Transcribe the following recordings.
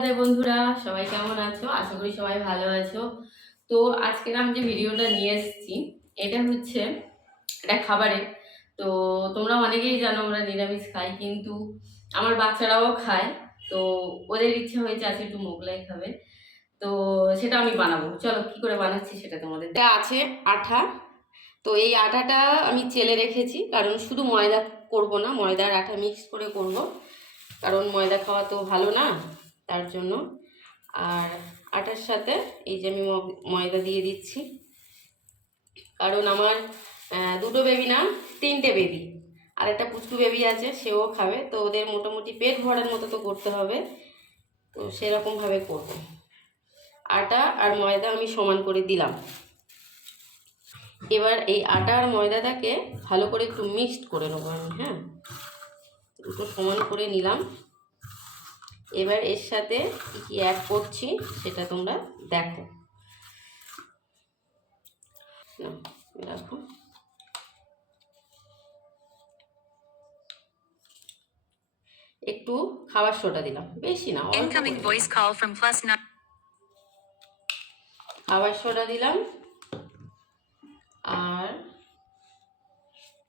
বন্ধুরা সবাই কেমন আছো? আশা করি সবাই ভালো আছো। তো আজকের আমি যে ভিডিওটা নিয়ে এসেছি এটা হচ্ছে একটা খাবারের। তো তোমরা অনেকেই জানো আমরা নিরামিষ খাই, কিন্তু আমার বাচ্চারাও খায়। তো ওদের ইচ্ছে হয়েছে আজকে একটু মোগলাই খাবে, তো সেটা আমি বানাবো। চলো কি করে বানাচ্ছি সেটা তোমাদের আছে। আটা, তো এই আটাটা আমি চেলে রেখেছি, কারণ শুধু ময়দা করব না, ময়দার আটা মিক্স করে করব, কারণ ময়দা খাওয়া তো ভালো না, তার জন্য। আর আটার সাথে এই যে আমি ময়দা দিয়ে দিচ্ছি, কারণ আমার দুটো বেবি না, তিনটে বেবি, আর একটা পুচকু বেবি আছে, সেও খাবে। তো ওদের মোটামুটি পেট ভরার মতো তো করতে হবে, তো সেরকমভাবে করব। আটা আর ময়দা আমি সমান করে দিলাম। এবার এই আটা আর ময়দাটাকে ভালো করে একটু মিক্সড করে নেবো আমি। হ্যাঁ, দুটো সমান করে নিলাম। এবার এর সাথে কী কী অ্যাড করছি সেটা তোমরা দেখো। রাখো, একটু খাবার সোডা দিলাম, বেশি না, ইনকামিং ভয়েস কল ফ্রম +9। খাবার সোডা দিলাম আর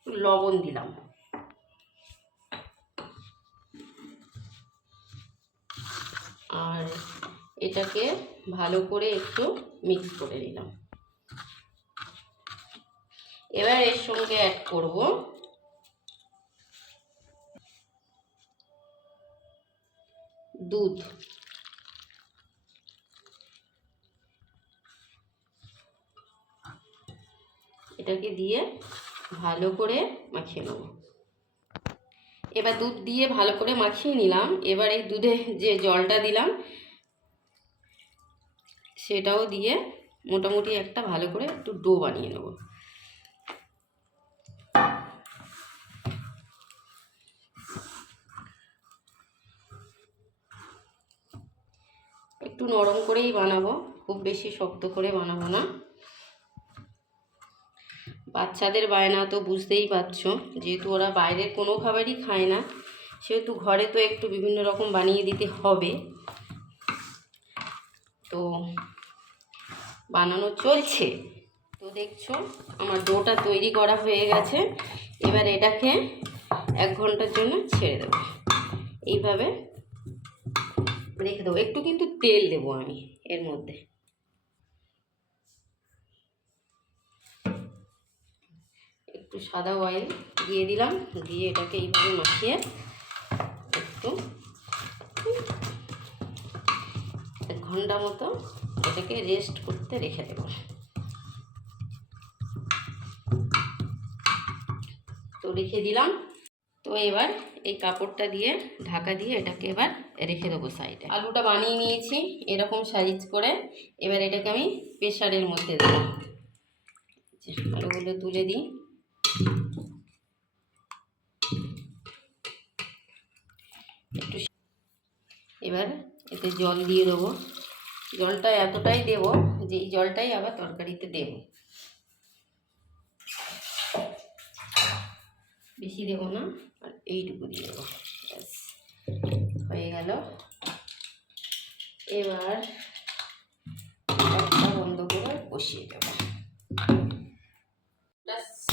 লবণ দিলাম, আর এটাকে ভালো করে একটু মিক্স করে নিলাম। এবার এর সঙ্গে অ্যাড করব দুধ। এটাকে দিয়ে ভালো করে মাখিয়ে নেব। এবার দুধ দিয়ে ভালো করে মাখিয়ে নিলাম। এবার এই দুধে যে জলটা দিলাম সেটাও দিয়ে মোটামুটি একটা ভালো করে একটু ডো বানিয়ে নেব। একটু নরম করেই বানাবো, খুব বেশি শক্ত করে বানাবো না। বাচ্চাদের বায়না তো বুঝতেই পারছো, যেহেতু ওরা বাইরের কোনো খাবারই খায় না, সেহেতু ঘরে তো একটু বিভিন্ন রকম বানিয়ে দিতে হবে। তো বানানো চলছে। তো দেখছো আমার ডোটা তৈরি করা হয়ে গেছে। এবার এটাকে 1 ঘন্টার জন্য ছেড়ে দেবো, এইভাবে রেখে দেবো। একটু কিন্তু তেল দেবো আমি এর মধ্যে, একটু সাদা অয়েল দিয়ে দিলাম, দিয়ে এটাকে এইভাবে মাখিয়ে একটু 1 ঘন্টা মতো এটাকে রেস্ট করতে রেখে দেবো। তো রেখে দিলাম। তো এবার এই কাপড়টা দিয়ে ঢাকা দিয়ে এটাকে এবার রেখে দেবো সাইডে। আলুটা বানিয়ে নিয়েছি এরকম সাইজ করে। এবার এটাকে আমি প্রেসারের মধ্যে দেবো। আলুগুলো তুলে দিই। একটু এবার এতে জল দিয়ে দেবো। জলটা এতটাই দেবো যে এই জলটাই আবার তরকারিতে দেবো, বেশি দেবো না, আর এইটুকু দিয়ে দেবো, ব্যাস হয়ে গেল। এবার একটা বন্ধ করে বসিয়ে দেবো।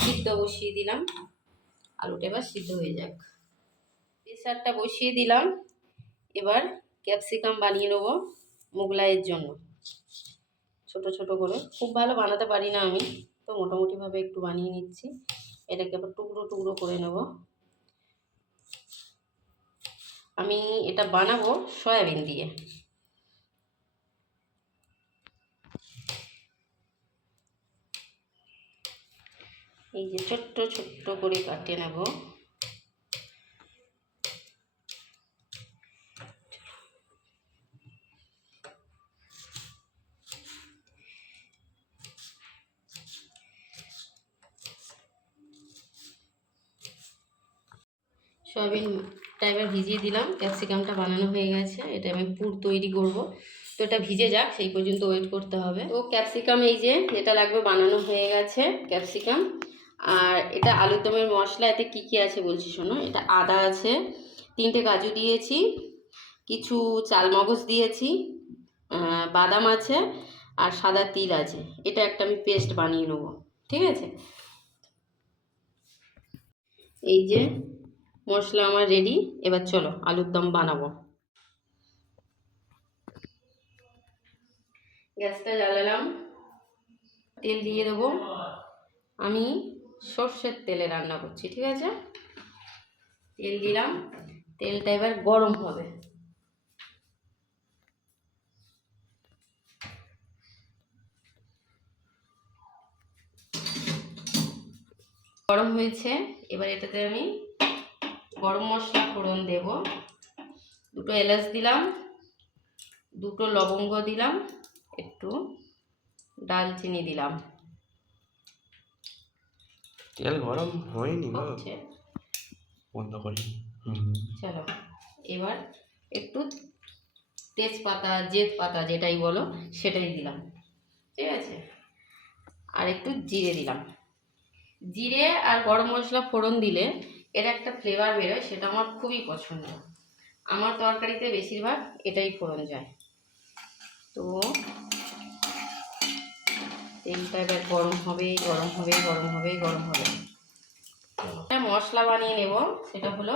সিদ্ধ বসিয়ে দিলাম, আলুটা এবার সিদ্ধ হয়ে যাক। প্রেসারটা বসিয়ে দিলাম। এবার ক্যাপসিকাম বানিয়ে নেবো মোগলাইয়ের জন্য, ছোট ছোট করে। খুব ভালো বানাতে পারি না আমি, তো মোটামুটিভাবে একটু বানিয়ে নিচ্ছি। এটাকে আবার টুকরো টুকরো করে নেব। আমি এটা বানাবো সয়াবিন দিয়ে। এই যে ছোট্ট ছোট্ট করে কাটে নেব। সয়াবিনটা এবার ভিজিয়ে দিলাম, ক্যাপসিকামটা বানানো হয়ে গেছে। এটা আমি পুর তৈরি করব, তো এটা ভিজে যাক, সেই পর্যন্ত ওয়েট করতে হবে। তো ক্যাপসিকাম এই যে যেটা লাগবে বানানো হয়ে গেছে ক্যাপসিকাম। আর এটা আলুর দমের মশলা, এতে কী কী আছে বলছি শোনো। এটা আদা আছে, 3টে কাজু দিয়েছি, কিছু চালমগজ দিয়েছি, বাদাম আছে আর সাদা তিল আছে। এটা একটা আমি পেস্ট বানিয়ে নেব, ঠিক আছে। এই যে মশলা আমার রেডি। এবার চলো আলুর দম বানাবো। গ্যাসটা জ্বালালাম, তেল দিয়ে দেবো। আমি সর্ষের তেলে রান্না করছি, ঠিক আছে। তেল দিলাম, তেলটা এবার গরম হবে। গরম হয়েছে, এবার এটাতে আমি গরম মশলা ফোড়ন দেব। 2টো এলাচ দিলাম, 2টো লবঙ্গ দিলাম, একটু দালচিনি দিলাম। তেল গরম হয়নি গো, বন্ধ করি। চলো এবার একটু তেজপাতা, জেদ পাতা যেটাই বলো সেটাই দিলাম, ঠিক আছে। আর একটু জিরে দিলাম। জিরে আর গরম মশলা ফোড়ন দিলে এর একটা ফ্লেভার বেরোয়, সেটা আমার খুবই পছন্দ। আমার তরকারিতে বেশিরভাগ এটাই ফোড়ন যায়। তো তেলটা এবার গরম হবে, গরম হবে, গরম হবে, গরম হবে। মশলা বানিয়ে নেব, সেটা হলো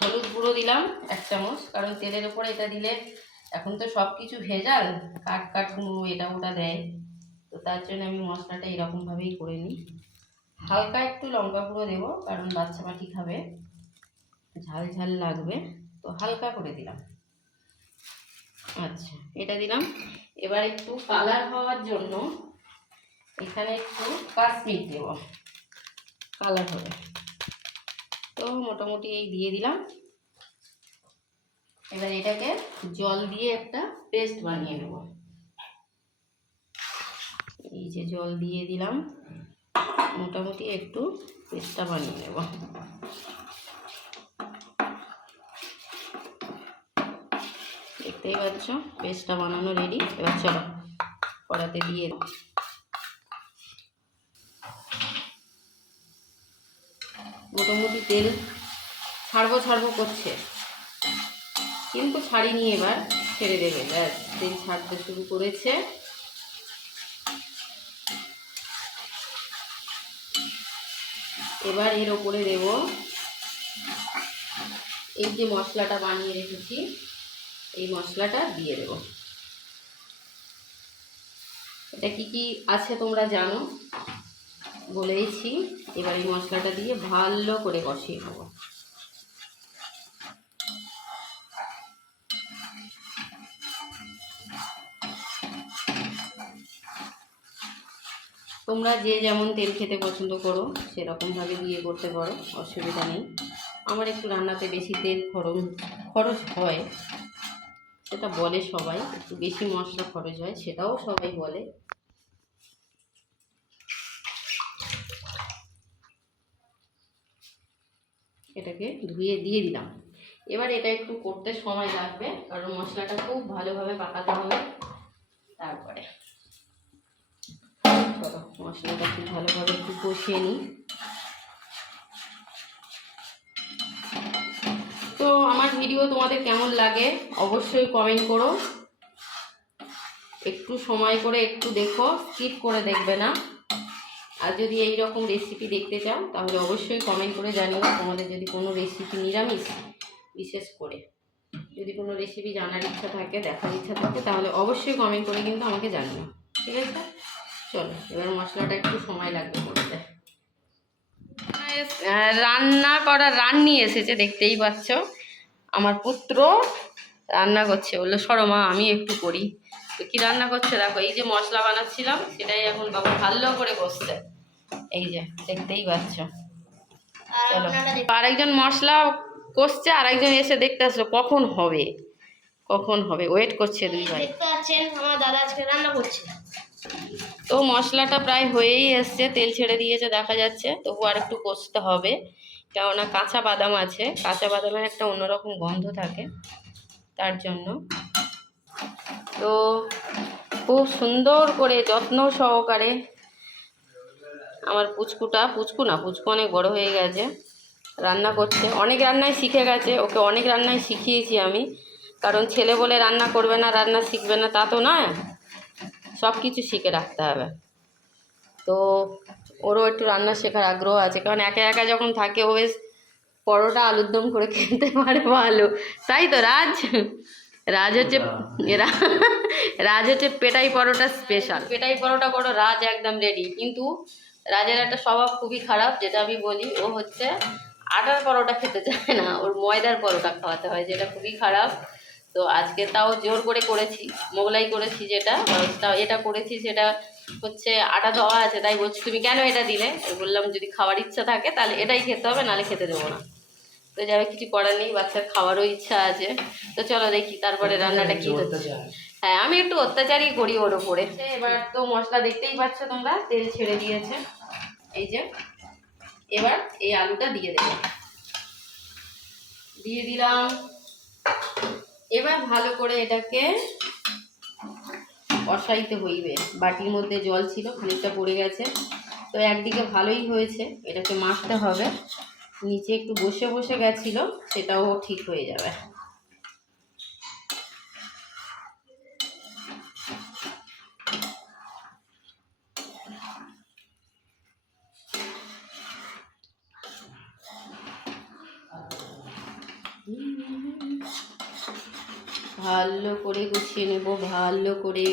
হলুদ গুঁড়ো দিলাম 1 চামচ, কারণ তেলের উপরে এটা দিলে এখন তো সব কিছু ভেজাল, কাট এটা ওটা দেয়, তো তার জন্য আমি মশলাটা এরকমভাবেই করে নিই। হালকা একটু লঙ্কা গুঁড়ো দেবো, কারণ বাচ্চা মাটি খাবে, ঝাল ঝাল লাগবে, তো হালকা করে দিলাম। আচ্ছা, এটা দিলাম। এবার একটু কালার হওয়ার জন্য এখানে একটু কাশ্মীর দেব, কালার হবে। তো মোটামুটি এই দিয়ে দিলাম। এবার এটাকে জল দিয়ে একটা পেস্ট বানিয়ে নেব। এই যে জল দিয়ে দিলাম, মোটামুটি একটু পেস্টটা বানিয়ে নেব। দেখতেই পাচ্ছ পেস্টটা বানানো রেডি। এবার চলো কড়াতে দিয়ে মোটামুটি তেল ছাড়বো করছে, কিন্তু ছাড়িনি, এবার ছেড়ে দেবে। ব্যাস, তেল ছাড়তে শুরু করেছে। এবার এর ওপরে দেব এই যে মশলাটা বানিয়ে রেখেছি, এই মশলাটা দিয়ে দেব। এটা কি কি আছে তোমরা জানো, বলেইছি। এবার এই মশলাটা দিয়ে ভালো করে কষিয়ে নেব। তোমরা যে যেমন তেল খেতে পছন্দ করো সেরকমভাবে দিয়ে করতে পারো, অসুবিধা নেই। আমার একটু রান্নাতে বেশি তেল খরচ হয়, সেটা বলে সবাই, একটু বেশি মশলা খরচ হয়, সেটাও সবাই বলে। এটাকে ধুয়ে দিয়ে দিলাম। এবার এটা একটু করতে সময় লাগবে, কারণ মশলাটা খুব ভালোভাবে পাকাতে হবে। তারপরে চলো মশলাটা খুব ভালোভাবে একটু কষিয়ে নিই। তো আমার ভিডিও তোমাদের কেমন লাগে অবশ্যই কমেন্ট করো। একটু সময় করে একটু দেখো, স্কিপ করে দেখবে না। আর যদি এই রকম রেসিপি দেখতে চাও তাহলে অবশ্যই কমেন্ট করে জানিও। তোমাদের যদি কোনো রেসিপি নিরামিষ বিশেষ করে যদি কোনো রেসিপি জানার ইচ্ছা থাকে, দেখার ইচ্ছা থাকে, তাহলে অবশ্যই কমেন্ট করে কিন্তু আমাকে জানিও, ঠিক আছে। চলো এবার মশলাটা একটু সময় লাগবে করতে। রান্না করা রান্নি এসেছে, দেখতেই পাচ্ছ। আমার পুত্র রান্না করছে, বললো সরো মা আমি একটু করি। তো কী রান্না করছে দেখো, এই যে মশলা বানাচ্ছিলাম সেটাই এখন বাবা ভালো করে কষছে, এই যে দেখতেই পাচ্ছ। চলো আরেকজন মশলা কষছে, আরেকজন এসে দেখতে আসলো কখন হবে, ওয়েট করছে দুই ভাই। দেখতে পাচ্ছেন আমার দাদা আজকে রান্না করছে। তো মশলাটা প্রায় হয়েই এসছে, তেল ছেড়ে দিয়েছে দেখা যাচ্ছে, তবু আর একটু কষতে হবে, কেননা কাঁচা বাদাম আছে, কাঁচা বাদামের একটা অন্যরকম গন্ধ থাকে, তার জন্য। তো খুব সুন্দর করে যত্ন সহকারে আমার পুচকু অনেক বড় হয়ে গেছে, রান্না করছে, অনেক রান্নায় শিখে গেছে, ওকে অনেক রান্নায় শিখিয়েছি আমি, কারণ ছেলে বলে রান্না করবে না, রান্না শিখবে না তা তো নয়, সব কিছু শিখে রাখতে হবে। তো ওরও একটু রান্না শেখার আগ্রহ আছে, কারণ একা একা যখন থাকে ও বেশ পরোটা আলুর দম করে খেতে পারে ভালো, তাই তো রাজ? রাজ হচ্ছে রাজ হচ্ছে পেটাই পরোটা স্পেশাল। পেটাই পরোটা করো, রাজ একদম রেডি। কিন্তু রাজের একটা স্বভাব খুবই খারাপ, যেটা আমি বলি, ও হচ্ছে আটার পরোটা খেতে চায় না, ওর ময়দার পরোটা খাওয়াতে হয়, যেটা খুবই খারাপ। তো আজকে তাও জোর করে করেছি, মোগলাই করেছি, যেটা এটা করেছি সেটা হচ্ছে আটা দেওয়া আছে, তাই বলছি তুমি কেন এটা দিলে। বললাম যদি খাওয়ার ইচ্ছা থাকে তাহলে এটাই খেতে হবে, নাহলে খেতে দেবো না। তো যাবে, কিছু করার নেই, বাচ্চার খাওয়ারও ইচ্ছা আছে। তো চলো দেখি তারপরে রান্নাটা কি হচ্ছে। হ্যাঁ, আমি একটু অত্যাচারই করি ওর ওপরে। এবার তো মশলা দেখতেই পাচ্ছ তোমরা, তেল ছেড়ে দিয়েছে। এই যে এবার এই আলুটা দিয়ে দেবো, দিয়ে দিলাম। এবার ভালো করে এটাকে কষাইতে হইবে। বাটির মধ্যে জল ছিল, খানিকটা পড়ে গেছে, তো একদিকে ভালোই হয়েছে, এটাকে মাখতে হবে। নিচে একটু বসে বসে গেছিলো, সেটাও ঠিক হয়ে যাবে। ভালো করে গুছিয়ে নেব, ভালো করে,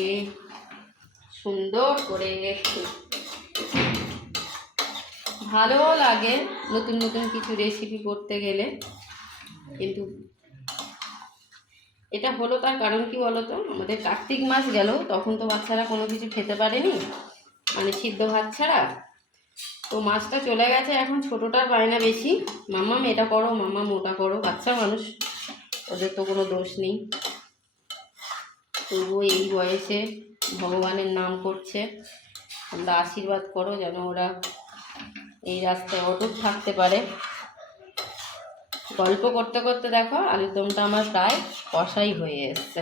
সুন্দর করে। ভালো লাগে নতুন নতুন কিছু রেসিপি করতে গেলে, কিন্তু এটা হলো তার কারণ কি বলো তো, আমাদের কার্তিক মাস গেল, তখন তো বাচ্চারা কোনো কিছু খেতে পারেনি, মানে সিদ্ধ ভাত ছাড়া। তো মাছটা চলে গেছে, এখন ছোটোটার বায়না বেশি, মাম্মাম এটা করো, মাম্মাম ওটা করো, বাচ্চা মানুষ, ওদের তো কোনো দোষ নেই। তবুও এই বয়সে ভগবানের নাম করছে, আমরা আশীর্বাদ করো যেন ওরা এই রাস্তায় অটুট থাকতে পারে। গল্প করতে করতে দেখো আলুর দমটা আমার প্রায় কষাই হয়ে এসছে।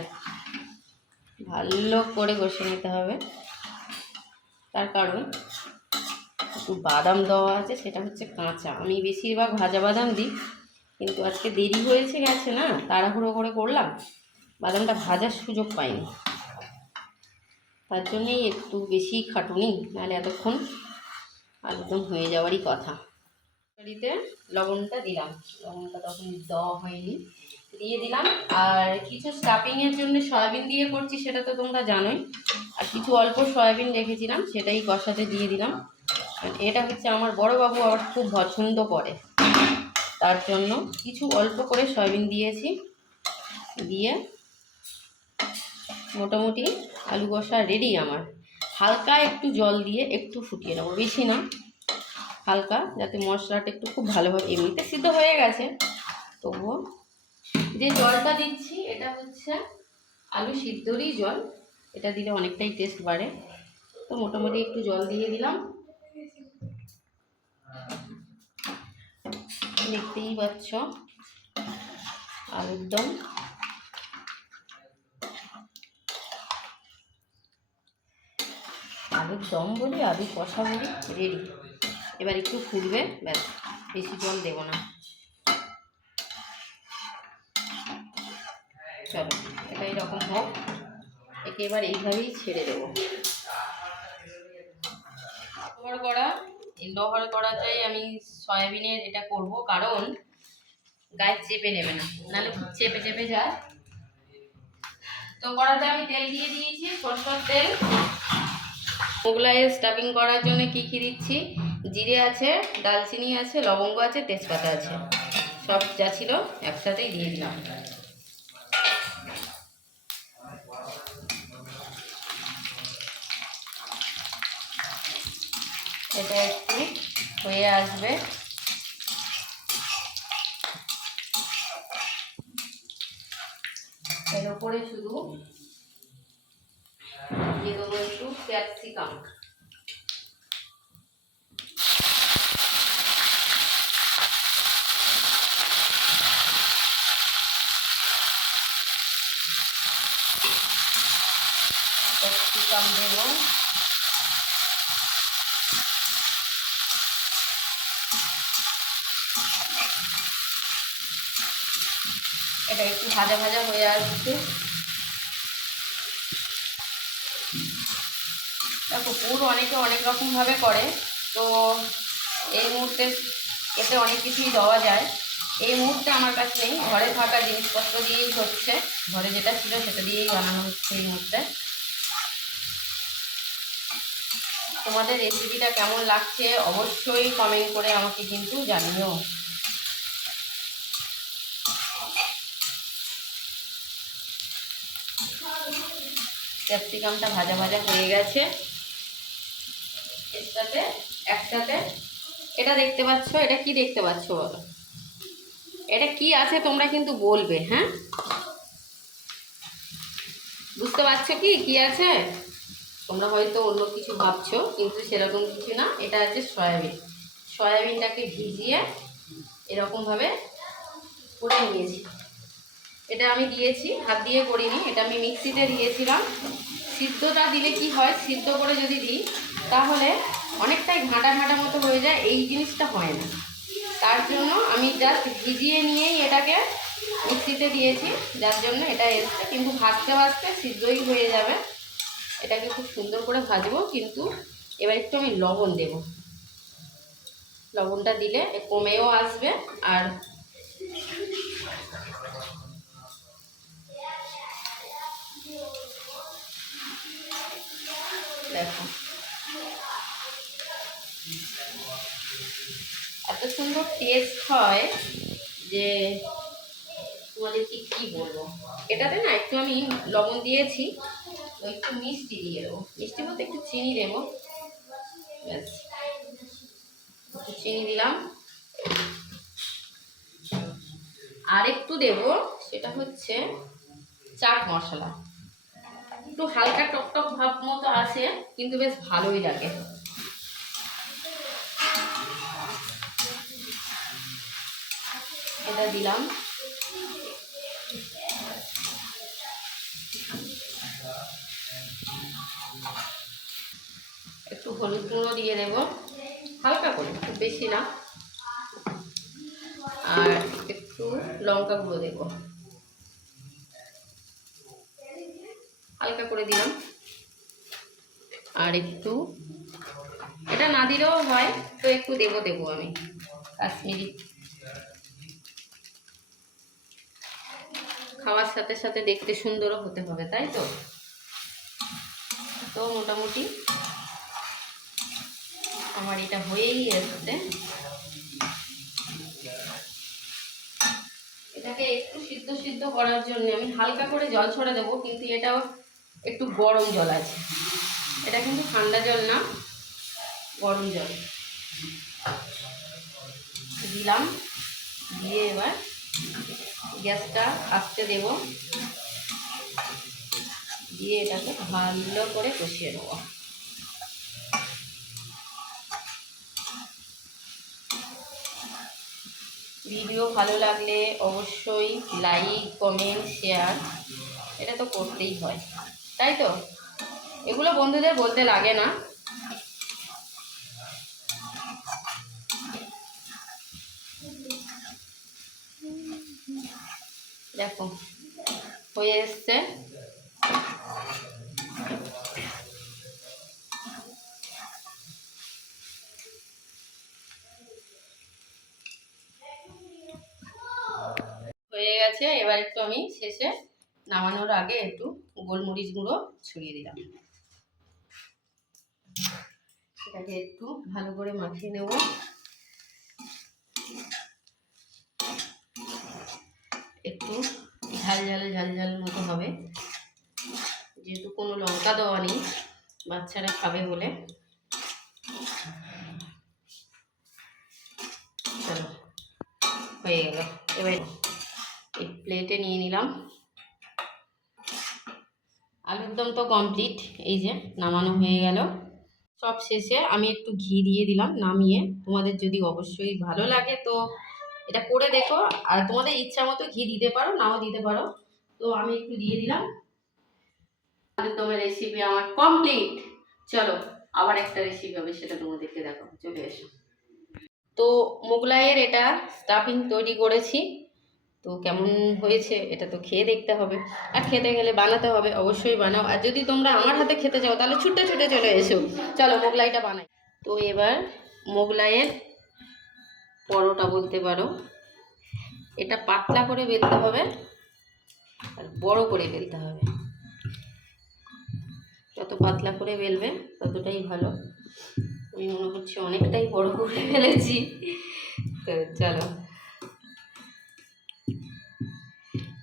ভালো করে কষে নিতে হবে, তার কারণ একটু বাদাম দেওয়া আছে, সেটা হচ্ছে কাঁচা। আমি বেশিরভাগ ভাজা বাদাম দিই, কিন্তু আজকে দেরি হয়েছে গেছে না, তাড়াহুড়ো করে করলাম, বাদামটা ভাজার সুযোগ পাইনি, তার জন্যেই একটু বেশি খাটুনি, নাহলে এতক্ষণ একদম হয়ে যাওয়ারই কথা। তরকারিতে লবণটা দিলাম, লবণটা তখন দেওয়া হয়নি, দিয়ে দিলাম। আর কিছু স্টাফিংয়ের জন্য সয়াবিন দিয়ে করছি, সেটা তো তোমরা জানোই, আর কিছু অল্প সয়াবিন রেখেছিলাম, সেটাই কষাতে দিয়ে দিলাম। এটা হচ্ছে আমার বড় বাবু আবার খুব পছন্দ করে, তার জন্য কিছু অল্প করে সয়াবিন দিয়েছি। দিয়ে মোটামুটি আলু কষা রেডি আমার। হালকা একটু জল দিয়ে একটু ফুটিয়ে নেবো, বেশি না, হালকা, যাতে মশলাটা একটু খুব ভালোভাবে, এমনিতে সিদ্ধ হয়ে গেছে, তবুও যে জলটা দিচ্ছি এটা হচ্ছে আলু সিদ্ধরই জল, এটা দিলে অনেকটাই টেস্ট বাড়ে। তো মোটামুটি একটু জল দিয়ে দিলাম, দেখতেই পাচ্ছ আলুর দম। আলুর দম বলি, আলু কষা বলি, রেডি। এবার একটু ফুটবে, ব্যাস, বেশি জল দেব না। চলো এটা এরকম হোক, একে এবার এইভাবেই ছেড়ে দেবো। লোহার কড়াটাই আমি সয়াবিনের এটা করব, কারণ গায়ে চেপে নেবে না, নাহলে চেপে চেপে যায়। তো কড়াতে আমি তেল দিয়ে দিয়েছি, সরষের তেল। মোগলাইয়ের স্টাফিং করার জন্য কি কি দিচ্ছি, জিরে আছে, দালচিনি আছে, লবঙ্গ আছে, তেজপাতা আছে, সব যা ছিল একসাথেই দিয়ে দিলাম। এটা একটু হয়ে আসবে, এর উপরে শুধু দিয়ে দেবো একটু ক্যাপসিকাম। ক্যাপসিকাম দেবো, এটা একটু ভাজা ভাজা হয়ে আসছে। দেখো পুর অনেকে অনেক রকমভাবে করে, তো এই মুহূর্তে এতে অনেক কিছুই দেওয়া যায়। এই মুহূর্তে আমার কাছে নেই, ঘরে থাকা জিনিসপত্র দিয়েই হচ্ছে, ঘরে যেটা ছিল সেটা দিয়েই বানানো হচ্ছে এই মুহূর্তে। তোমাদের রেসিপিটা কেমন লাগছে অবশ্যই কমেন্ট করে আমাকে কিন্তু জানিও। ক্যাপসিকামটা ভাজা ভাজা হয়ে গেছে। এর সাথে একসাথে এটা দেখতে পাচ্ছ, এটা কি দেখতে পাচ্ছ বলো, এটা কি আছে তোমরা কিন্তু বলবে। হ্যাঁ, বুঝতে পারছো কি কি আছে? তোমরা হয়তো অন্য কিছু ভাবছো, কিন্তু সেরকম কিছু না। এটা আছে সয়াবিন। সয়াবিনটাকে ভিজিয়ে এরকমভাবে করে নিয়েছি। এটা আমি দিয়েছি, হাত দিয়ে করিনি, এটা আমি মিক্সিতে দিয়েছিলাম। সিদ্ধটা দিলে কি হয়, সিদ্ধ করে যদি দিই তাহলে অনেকটাই ঘাঁটা ঘাঁটা মতো হয়ে যায়, এই জিনিসটা হয় না। তার জন্য আমি জাস্ট ভিজিয়ে নিয়েই এটাকে মিক্সিতে দিয়েছি, যার জন্য এটা এসছে। কিন্তু ভাজতে ভাজতে সিদ্ধই হয়ে যাবে। এটাকে খুব সুন্দর করে ভাজবো, কিন্তু এবার একটু আমি লবণ দেব। লবণটা দিলে কমেও আসবে। আর দেখো এত সুন্দর টেস্ট হয় যে তোমাদেরকে কি বলবো। এটাতে না একটু আমি লবণ দিয়েছি, একটু মিষ্টি দিয়ে দেবো। মিষ্টি বলতে একটু চিনি দেবো, ব্যাস। একটু চিনি দিলাম। আর একটু দেবো, সেটা হচ্ছে চাট মশলা। একটু হালকা টক টক ভাব মতো আসে, কিন্তু বেশ ভালোই লাগে। এটা দিলাম। একটু হলুদ গুঁড়ো দিয়ে দেবো, হালকা করে, খুব বেশি না। আর একটু লঙ্কা গুঁড়ো দেবো, হালকা করে দিলাম। আর একটু, এটা না দিলেও হয়, তো একটু দেবো আমি কাশ্মীরি। খাওয়ার সাথে সাথে দেখতে সুন্দরও হতে হবে, তাই তো। তো মোটামুটি আমার এটা হয়েই এসছে। এটাকে একটু সিদ্ধ সিদ্ধ করার জন্য আমি হালকা করে জল ছড়া দেবো, কিন্তু এটাও একটু গরম জল আছে, এটা কিন্তু ঠান্ডা জল না, গরম জল দিলাম। দিয়ে এবার গ্যাসটা আস্তে দেব, দিয়ে এটাকে ভালো করে কষিয়ে নেব। ভিডিও ভালো লাগলে অবশ্যই লাইক, কমেন্ট, শেয়ার এটা তো করতেই হয়, তাই তো। এগুলো বন্ধুদের বলতে লাগে না। দেখো হয়ে এসছে। হয়ে গেছে। এবার একটু আমি শেষে নামানোর আগে একটু গোলমরিচ গুঁড়ো ছড়িয়ে দিলাম। এটাকে একটু ভালো করে মাখিয়ে নেব। একটু ঝাল ঝাল ঝাল ঝাল মতো হবে, যেহেতু কোনো লঙ্কা দেওয়া নেই, বাচ্চারা খাবে বলে। চলো হয়ে গেল। এবার এই প্লেটে নিয়ে নিলাম। আলুর দম তো কমপ্লিট, এই যে নামানো হয়ে গেল। সব শেষে আমি একটু ঘি দিয়ে দিলাম নামিয়ে। তোমাদের যদি অবশ্যই ভালো লাগে তো এটা করে দেখো, আর তোমাদের ইচ্ছা মতো ঘি দিতে পারো, নাও দিতে পারো। তো আমি একটু দিয়ে দিলাম। আলুর দমের রেসিপি আমার কমপ্লিট। চলো আবার একটা রেসিপি হবে, সেটা তোমাদেরকে দেখাবো, চলে এসো। তো মোগলাইয়ের এটা স্টাফিং তৈরি করেছি। তো কেমন হয়েছে এটা তো খেয়ে দেখতে হবে, আর খেতে গেলে বানাতে হবে, অবশ্যই বানাও। আর যদি তোমরা আমার হাতে খেতে চাও তাহলে ছুটে ছুটে চলে এসো, চলো মোগলাইটা বানাই। তো এবার মোগলাইয়ের পরোটা বলতে পারো, এটা পাতলা করে বেলতে হবে আর বড় করে বেলতে হবে। যত পাতলা করে বেলবে ততটাই ভালো। আমি মনে করছি অনেকটাই বড় করে ফেলেছি। তো চলো,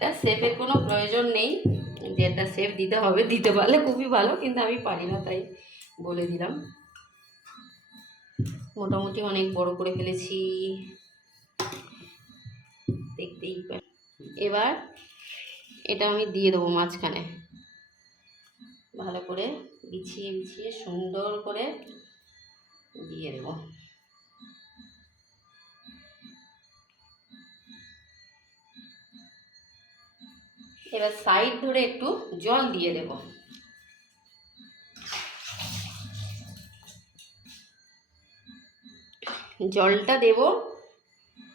তার শেপের কোনো প্রয়োজন নেই, যে একটা শেপ দিতে হবে, দিতে পারলে খুবই ভালো, কিন্তু আমি পারি না তাই বলে দিলাম। মোটামুটি অনেক বড় করে ফেলেছি, দেখতেই পাই। এবার এটা আমি দিয়ে দেবো মাঝখানে, ভালো করে বিছিয়ে বিছিয়ে সুন্দর করে দিয়ে দেবো। এবার সাইড ধরে একটু জল দিয়ে দেব। জলটা দেব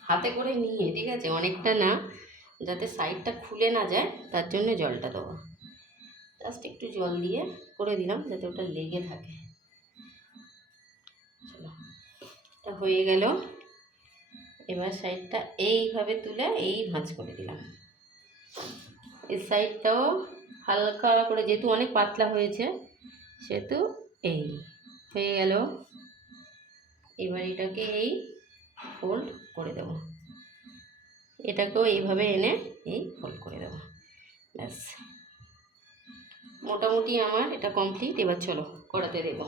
হাতে করে নিয়ে, ঠিক আছে, অনেকটা না, যাতে সাইডটা খুলে না যায়, তার জন্য জলটা দেবো। জাস্ট একটু জল দিয়ে করে দিলাম যাতে ওটা লেগে থাকে। চলো, এটা হয়ে গেল। এবার সাইডটা এইভাবে তুলে এই ভাঁজ করে দিলাম। এই সাইডটাও হালকা করে, যেহেতু অনেক পাতলা হয়েছে সেহেতু এই হয়ে গেল। এবার এটাকে এই ফোল্ড করে দেব, এটাকেও এইভাবে এনে এই ফোল্ড করে দেব, ব্যাস। মোটামুটি আমার এটা কমপ্লিট। এবার চলো কড়াতে দেব।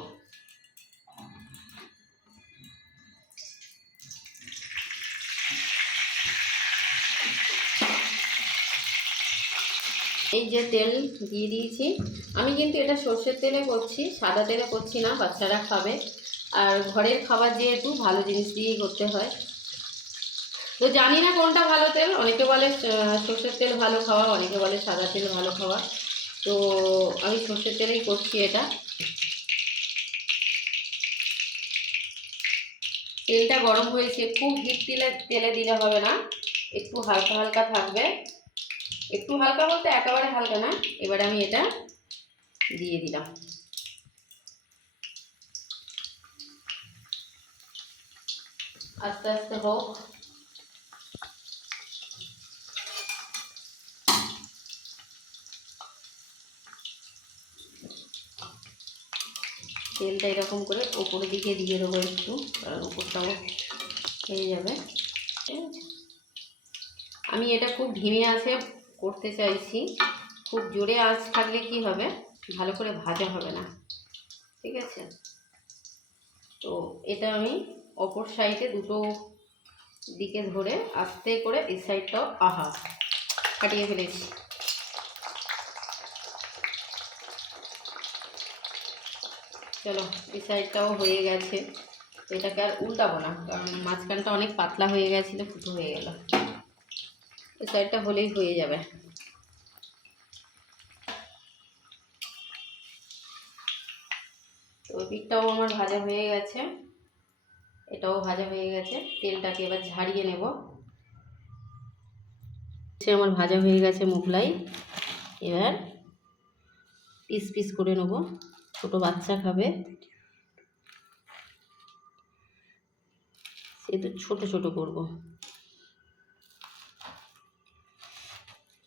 এই যে তেল দিয়ে দিয়েছি, আমি কিন্তু এটা সর্ষের তেলে করছি, সাদা তেলে করছি না, বাচ্চারা খাবে। আর ঘরের খাবার যেহেতু ভালো জিনিস দিয়েই করতে হয়। তো জানি না কোনটা ভালো তেল, অনেকে বলে সর্ষের তেল ভালো খাওয়া, অনেকে বলে সাদা তেল ভালো খাওয়া। তো আমি সর্ষের তেলেই করছি এটা। তেলটা গরম হয়েছে, খুব হিট তেলে দিলে হবে না, একটু হালকা হালকা থাকবে। একটু হালকা বলতে একেবারে হালকা না। এবারে আমি এটা দিয়ে দিলাম। আস্তে আস্তে হোক। তেলটা এরকম করে ওপরের দিকে দিয়ে দেবো একটু, কারণ উপরটাও হয়ে যাবে। ঠিক আছে, আমি এটা খুব ধিমে আঁচে করতে চাইছি। খুব জোরে আঁচ থাকলে কি হবে, ভালো করে ভাজা হবে না, ঠিক আছে। তো এটা আমি অপর সাইডে দুটো দিকে ধরে আস্তে করে এই সাইডটাও কাটিয়ে ফেলেছি। চলো, এই সাইডটাও হয়ে গেছে। এটাকে আর উল্টাবো না, কারণ মাঝখানটা অনেক পাতলা হয়ে গেছিলো, ফুটো হয়ে গেল। এই সাইডটা হলেই হয়ে যাবে। তো পিঠটাও আমার ভাজা হয়ে গেছে, এটাও ভাজা হয়ে গেছে। তেলটাকে এবার ঝাড়িয়ে নেব। আমার ভাজা হয়ে গেছে মোগলাই। এবার পিস পিস করে নেব, ছোটো বাচ্চা খাবে সেহেতু ছোট ছোট করব।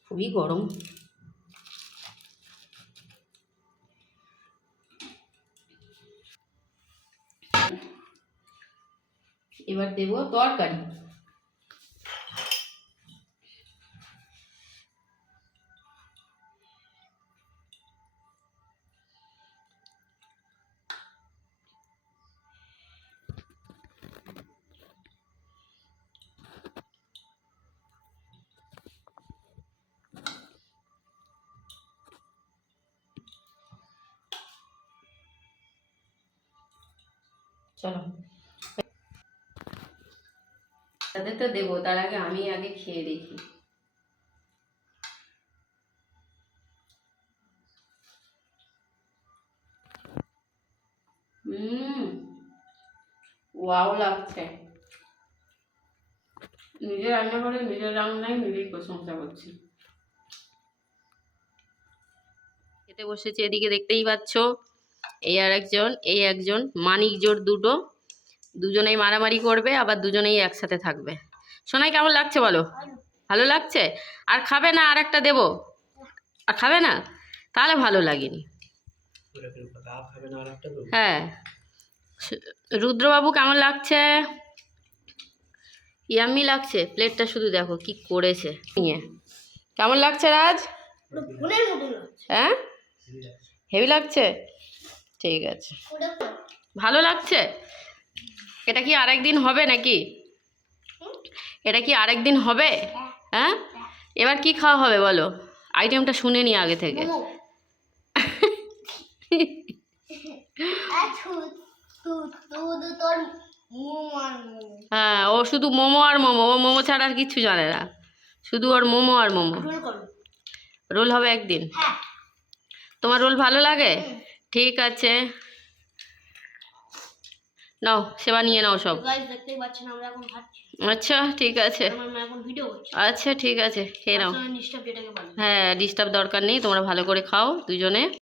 খুবই গরম। এবার দেব তরকারি। চলো, তাদের তো দেবো, তার আগে আমি আগে খেয়ে দেখি। ওয়াও লাগছে, নিজে রান্না করে নিজের রান্নায় নিজেই প্রশংসা করছি। খেতে বসেছে, এদিকে দেখতেই পাচ্ছ এই একজন মানিক জোর দুজনেই মারামারি করবে, আবার দুজনেই একসাথে থাকবে। সোনাই কেমন লাগছে বলো? ভালো লাগছে? আর খাবে না? আর একটা দেবো? আর খাবে না? তাহলে ভালো লাগেনি। হ্যাঁ, রুদ্রবাবু কেমন লাগছে? ইয়াম্মি লাগছে। প্লেটটা শুধু দেখো কি করেছে নিয়ে। কেমন লাগছে রাজ? ফুলের মতন লাগছে। হ্যাঁ, হেভি লাগছে। ঠিক আছে, ভালো লাগছে। এটা কি আরেকদিন হবে নাকি? এটা কি আরেকদিন হবে? হ্যাঁ, এবার কি খাওয়া হবে বলো? আইটেমটা শুনে নি আগে থেকে। মোমো। তোর মোমো আর মোমো। হ্যাঁ, ও শুধু মোমো আর মোমো, ও মোমো ছাড়া আর কিচ্ছু জানে না, শুধু ওর মোমো আর মোমো। রোল করো। রোল হবে একদিন? হ্যাঁ। তোমার রোল ভালো লাগে? ঠিক আছে, নাও সেবা নিয়ে নাও সব। গাইস দেখতেই পাচ্ছেন আমরা এখন খাচ্ছি। আচ্ছা ঠিক আছে, আমার মা এখন ভিডিও করছে। আচ্ছা ঠিক আছে, খেয়ে নাও। ডিস্টার্ব যেটাকে বলে। হ্যাঁ, ডিস্টার্ব দরকার নেই, তোমরা ভালো করে খাও দুজনে।